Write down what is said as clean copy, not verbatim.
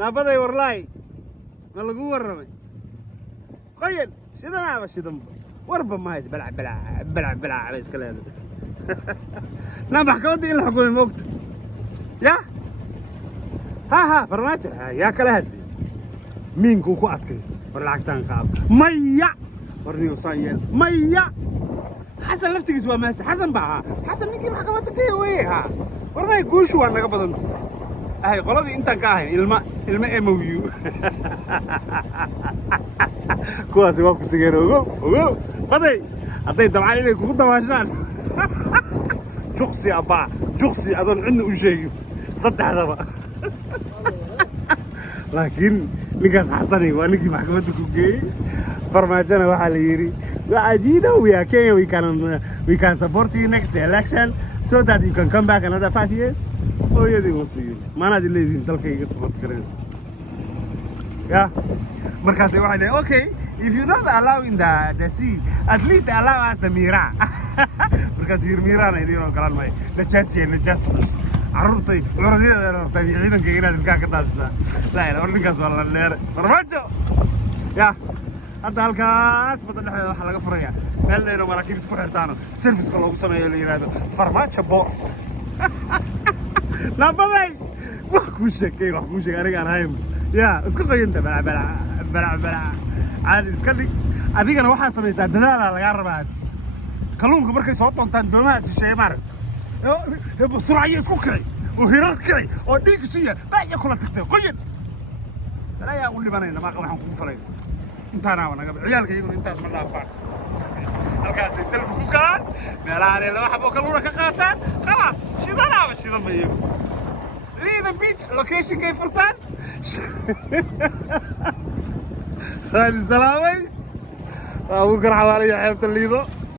نابضي ورلاي ما لقوا ورمي قيل شدنا بشدم وربا ما هيج بلع على اسكال نبح كودي الحكومة موقت يا ها فرماجة يا كلا هدي مين كوكو أتكيست ورلعكتان قاب ميا ورنيو صايل ميا حسن لفتك سوا مات حسن بقى حسن نجي محكمتك ويها ورما يقوش وانا قبضنت هاي قلبي انت كاهن ilma MOU كواسي واكو سيجارو اوغو قضي هدي dabcan inay kugu dawaashaan juqsi aba juqsi adoon cidna u sheegin saddexdaba laakiin ninkaas xasani waa ninkii maxkamadda ku geeyey farmaajana waxaa la yiri Ajida, we are Kenya, we can support you next election so that you can come back another 5 years. Oh yeah, they will see you. Man, I live in Dalkay support currency. Yeah. Because they were like, okay, if you're not allowing the sea, at least allow us the Mira. Because your Mira and you know the church and the justice. عرفتي عرفتي عيدا كينا الكاكتاسا لا انا اورنكاس والله النير فرماجو يا هذا halkaas badan dhexdeeda waxa laga furaya meel leeyahay maraakiib isku xirtaan service loogu sameeyo la yiraahdo farmaajo port nabaday wax ku sheekay aniga aan hayn ya isku qayinta bala aad iska dhig adigana waxa sameeysaa dadaal laga rabaa kalluunka markay soo doontaan doomaha shisheeye mar بسرعة يسكوكي وهيركي وديك سيا بقى ياكل تكتي قيد لا يا قول لي بنينا ما قبل حنكون فريق انت انا وانا قبل عيالك يقولوا انت اسم الله فاك الكاس يسلف كوكان ما عليه لو حبوا كلونا كقاتا خلاص شي ضرب شي ضرب يجيب لي ذا بيتش لوكيشن كيف فرتان هذه سلامي ابو كرح علي حيبه الليضه